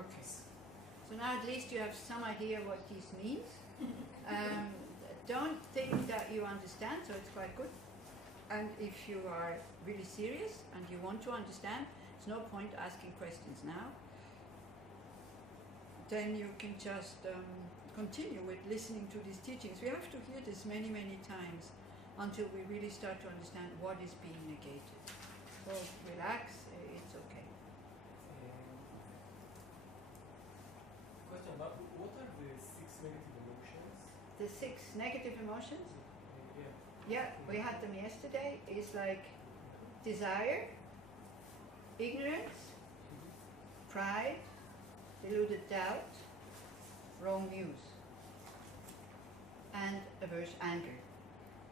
Okay. So now at least you have some idea what this means. Don't think that you understand, so it's quite good. And if you are really serious and you want to understand, there's no point asking questions now. Then you can just continue with listening to these teachings. We have to hear this many, many times until we really start to understand what is being negated. So relax, it's okay. Question about what are the 6 negative emotions? The 6 negative emotions? Yeah. Yeah, we had them yesterday. It's like desire, ignorance, pride, deluded doubt, wrong views, and anger.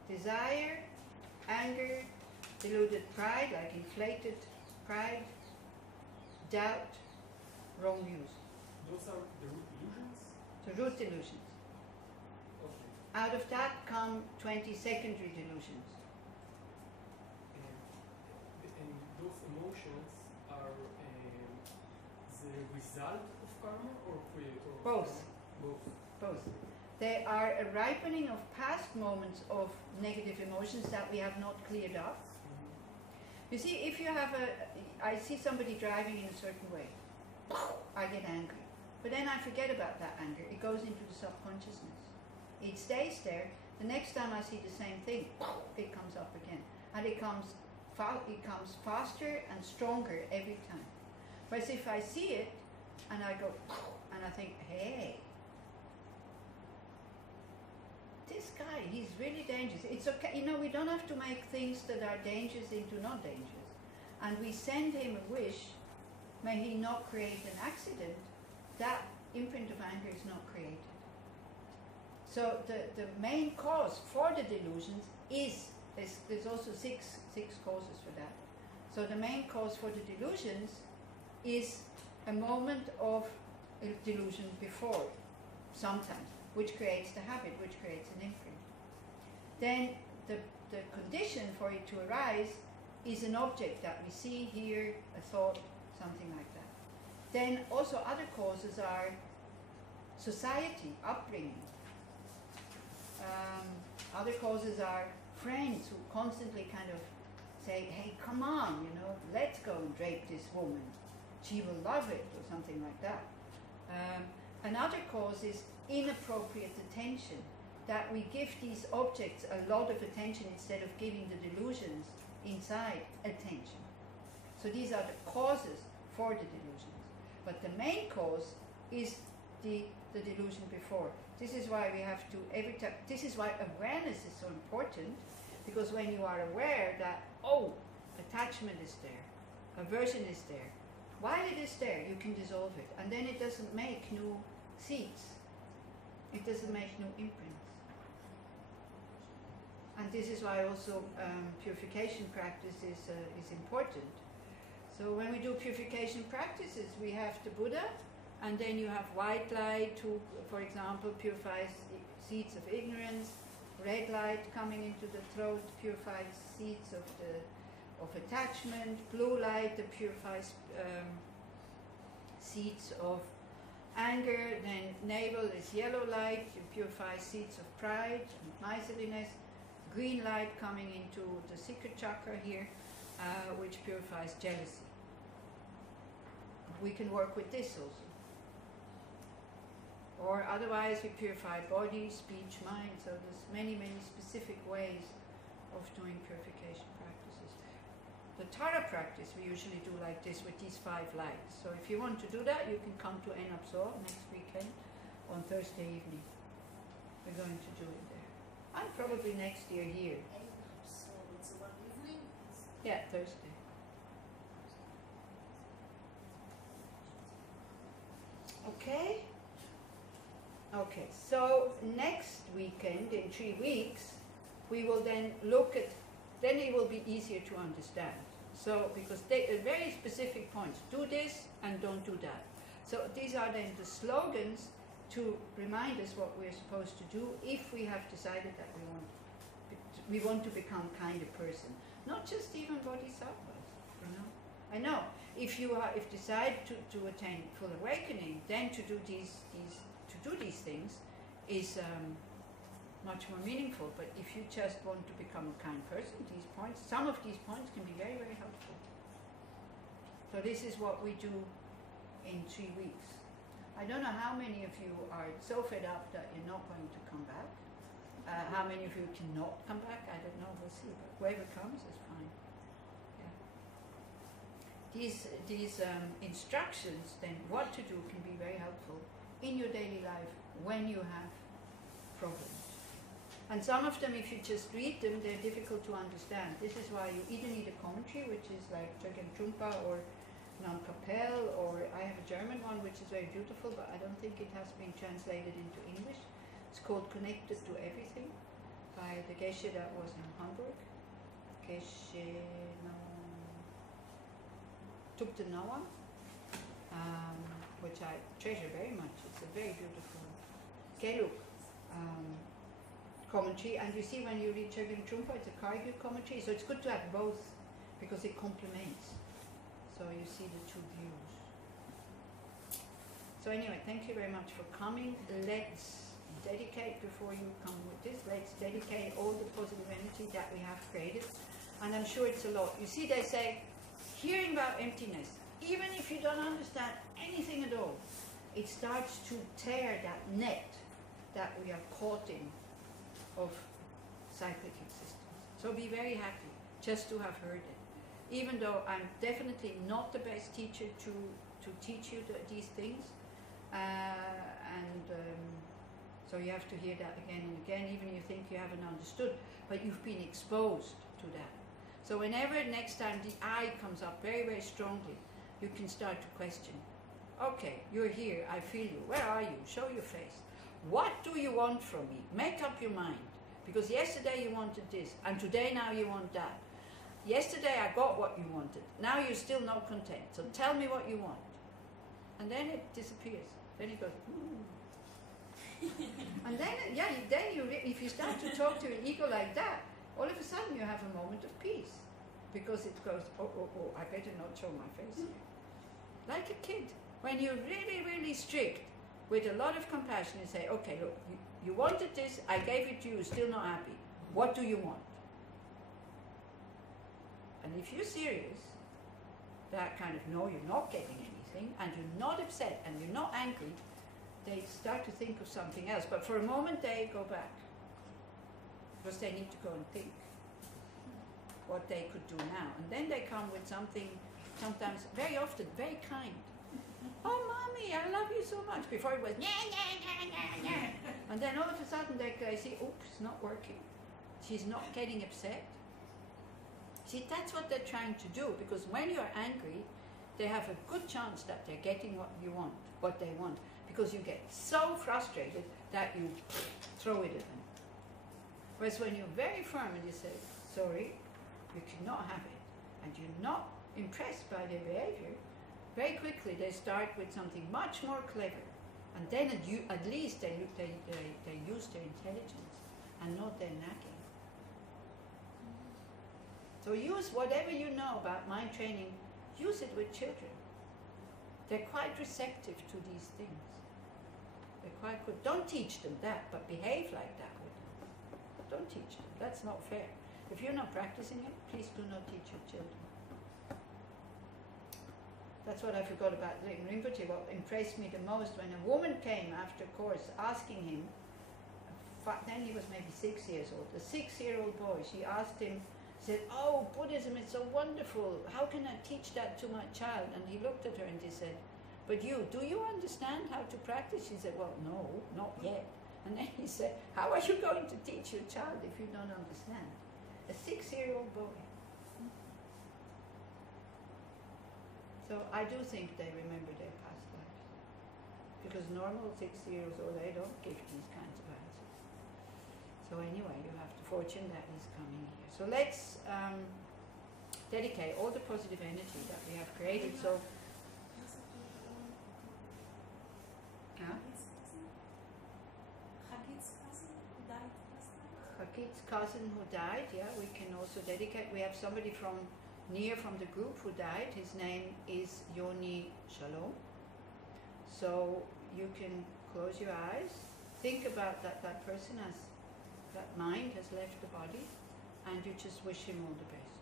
Desire, anger, deluded pride, like inflated pride, doubt, wrong views. Those are the root illusions? The root delusions. Okay. Out of that come 20 secondary delusions. And those emotions are the result of karma or creator of Both. karma? Both. They are a ripening of past moments of negative emotions that we have not cleared up. You see, if you have I see somebody driving in a certain way, I get angry. But then I forget about that anger. It goes into the subconsciousness. It stays there. The next time I see the same thing, it comes up again. And it comes faster and stronger every time. Whereas if I see it, and I go, and I think, hey, this guy, he's really dangerous. It's okay, you know, we don't have to make things that are dangerous into not dangerous. And we send him a wish, may he not create an accident. That imprint of anger is not created. So the main cause for the delusions is, there's also six causes for that. So the main cause for the delusions is a moment of a delusion before, sometimes, which creates the habit, which creates an imprint. Then the condition for it to arise is an object that we see, hear, a thought, something like that. Then also other causes are society, upbringing. Other causes are friends who constantly kind of say, hey, come on, you know, let's go and drape this woman. She will love it, or something like that. Another cause is inappropriate attention, that we give these objects a lot of attention instead of giving the delusions inside attention. So these are the causes for the delusions. But the main cause is the delusion before. This is why we have to, every time, this is why awareness is so important, because when you are aware that, oh, attachment is there, aversion is there, while it is there, you can dissolve it, and then it doesn't make new seeds. It doesn't make new imprints. And this is why also purification practice is important. So when we do purification practices, we have the Buddha, and then you have white light who, for example, purifies seeds of ignorance, red light coming into the throat purifies seeds of attachment, blue light that purifies seeds of anger, then navel is yellow light, it purifies seeds of pride and miserliness, green light coming into the secret chakra here, which purifies jealousy. We can work with this also. Or otherwise we purify body, speech, mind, so there's many, many specific ways of doing purification practices. The Tara practice we usually do like this with these 5 lights. So if you want to do that, you can come to Enapso next weekend on Thursday evening. We're going to do it there. And probably next year here. So it's one evening? Yeah, Thursday. Okay? Okay, so next weekend, in 3 weeks, we will then look at, then it will be easier to understand. So, because they are very specific points, do this and don't do that. So these are then the slogans to remind us what we're supposed to do if we have decided that we want to become kind of person. Not just even bodhisattvas, you know. I know. If you decide to attain full awakening, then to do these things is much more meaningful. But if you just want to become a kind person, some of these points can be very, very helpful. So this is what we do in 3 weeks. I don't know how many of you are so fed up that you're not going to come back. How many of you cannot come back? I don't know. We'll see. But whoever comes is fine. Yeah. These instructions, then what to do, can be very helpful in your daily life when you have problems. And some of them, if you just read them, they're difficult to understand. This is why you either need a commentary, which is like Chogyam Trungpa or Nam Kapel, or I have a German one which is very beautiful, but I don't think it has been translated into English. It's called Connected to Everything by the Geshe that was in Hamburg. Geshe Thupten Nawam, which I treasure very much. It's a very beautiful Geluk commentary. And you see, when you read Chogyam Trungpa, it's a Kagyu commentary, so it's good to have both because it complements. So you see the two views. So anyway, thank you very much for coming. Let's dedicate, before you come with this, let's dedicate all the positive energy that we have created. And I'm sure it's a lot. You see, they say, hearing about emptiness, even if you don't understand anything at all, it starts to tear that net that we are caught in of cyclic existence. So be very happy just to have heard it. Even though I'm definitely not the best teacher to teach you these things, so you have to hear that again and again, even if you think you haven't understood, but you've been exposed to that. So whenever next time the I comes up very, very strongly, you can start to question. Okay, you're here, I feel you. Where are you? Show your face. What do you want from me? Make up your mind. Because yesterday you wanted this, and today now you want that. Yesterday I got what you wanted. Now you're still not content. So tell me what you want. And then it disappears. Then it goes, and then, if you start to talk to your ego like that, all of a sudden you have a moment of peace. Because it goes, oh, I better not show my face here. Like a kid. When you're really, really strict, with a lot of compassion, you say, okay, look, you wanted this, I gave it to you, still not happy. What do you want? And if you're serious, that kind of, no, you're not getting anything, and you're not upset, and you're not angry, they start to think of something else. But for a moment, they go back. Because they need to go and think what they could do now. And then they come with something, sometimes, very often, very kind. Oh, mommy, I love you so much. Before it was, and then all of a sudden, they see, oops, it's not working. She's not getting upset. See, that's what they're trying to do, because when you're angry, they have a good chance that they're getting what they want, because you get so frustrated that you throw it at them. Whereas when you're very firm and you say, sorry, you cannot have it, and you're not impressed by their behavior, very quickly they start with something much more clever, and then at least they use their intelligence and not their nagging. So use whatever you know about mind training, use it with children. They're quite receptive to these things. They're quite good. Don't teach them that, but behave like that with them. Don't teach them. That's not fair. If you're not practicing it, please do not teach your children. That's what I forgot about Rinpoche. What impressed me the most, when a woman came after course asking him, then he was maybe 6 years old, a 6-year-old boy, she asked him, said, oh, Buddhism is so wonderful, how can I teach that to my child? And he looked at her and he said, but do you understand how to practice? She said, well, no, not yet. And then he said, how are you going to teach your child if you don't understand? A 6-year-old boy. So I do think they remember their past lives. Because normal 6-year-olds, they don't give these kinds of answers. So anyway, you have the fortune that he's coming here. So let's dedicate all the positive energy that we have created. So, Hakit's cousin who died, yeah, we can also dedicate. We have somebody from near from the group who died. His name is Yoni Shalom. So you can close your eyes, think about that person as that mind has left the body, and you just wish him all the best.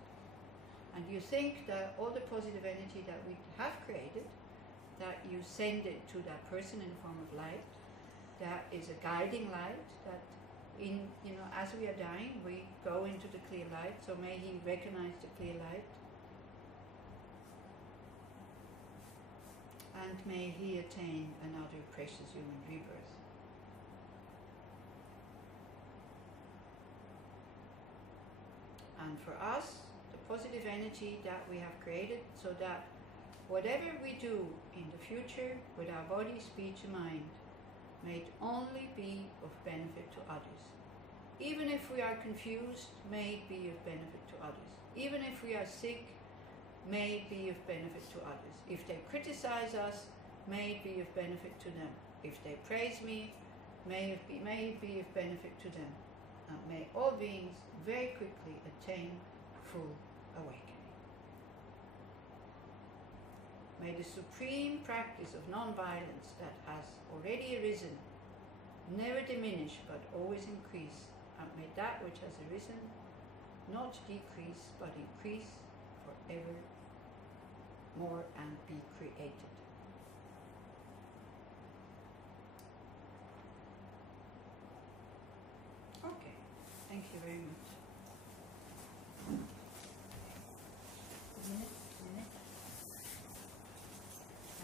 And you think that all the positive energy that we have created, that you send it to that person in the form of light, that is a guiding light, that as we are dying, we go into the clear light, so may he recognize the clear light, and may he attain another precious human rebirth. And for us, the positive energy that we have created, so that whatever we do in the future with our body, speech and mind, may it only be of benefit to others. Even if we are confused, may it be of benefit to others. Even if we are sick, may it be of benefit to others. If they criticize us, may it be of benefit to them. If they praise me, may it be of benefit to them. And may all beings very quickly attain full awakening. May the supreme practice of non-violence that has already arisen never diminish but always increase, and may that which has arisen not decrease but increase forever more and be created. Okay, thank you very much.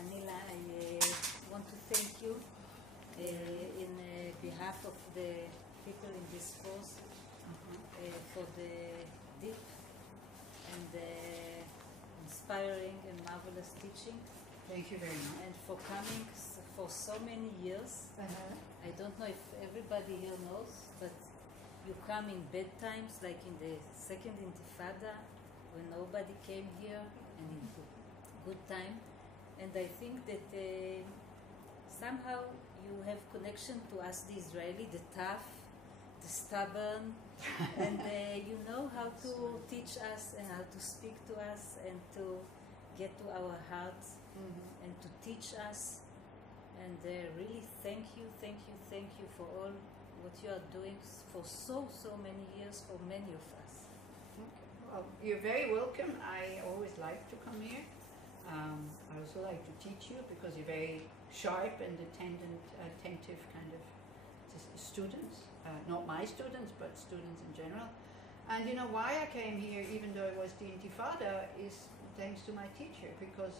Anila, I want to thank you in behalf of the people in this course for the deep and inspiring and marvelous teaching. Thank you very much. And for coming for so many years. I don't know if everybody here knows, but you come in bad times, like in the second Intifada, when nobody came here, and in good time. And I think that somehow you have connection to us, the Israeli, the tough, the stubborn, and you know how to teach us and how to speak to us and to get to our hearts and to teach us. And really thank you for all what you are doing for so many years for many of us. Okay. Well, you're very welcome. I always like to come here. I also like to teach you because you're very sharp and attentive kind of students. Not my students, but students in general. And you know why I came here, even though it was the Intifada, is thanks to my teacher, because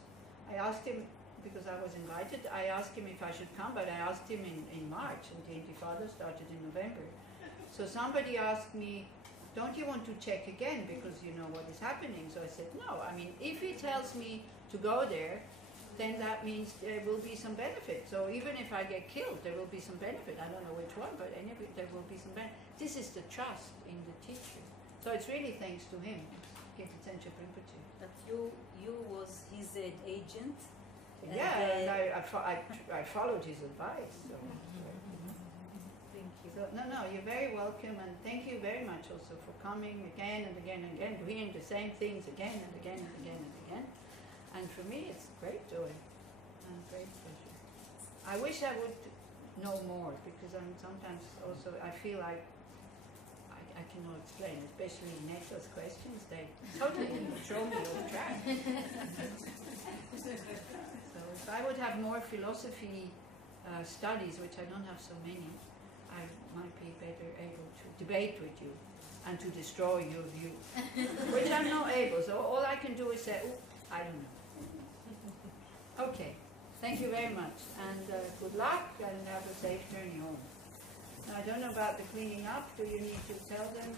I asked him, because I was invited, I asked him if I should come, but I asked him in March, and the Intifada started in November. So somebody asked me, don't you want to check again, because you know what is happening? So I said, no, I mean, if he tells me to go there, then that means there will be some benefit. So even if I get killed, there will be some benefit. I don't know which one, but anyway, there will be some benefit. This is the trust in the teacher. So it's really thanks to him. But you was his agent. Yeah, and I followed his advice. So. Thank you. So, no, you're very welcome, and thank you very much also for coming again and again and again, doing the same things again and again and again and again. And for me, it's great joy and great pleasure. I wish I would know more, because I'm sometimes also, I feel like I cannot explain, especially Neta's questions, they totally throw me off track. So if I would have more philosophy studies, which I don't have so many, I might be better able to debate with you and to destroy your view, which I'm not able. So all I can do is say, oh, I don't know. Okay, thank you very much, and good luck, and have a safe journey home. Now, I don't know about the cleaning up. Do you need to tell them?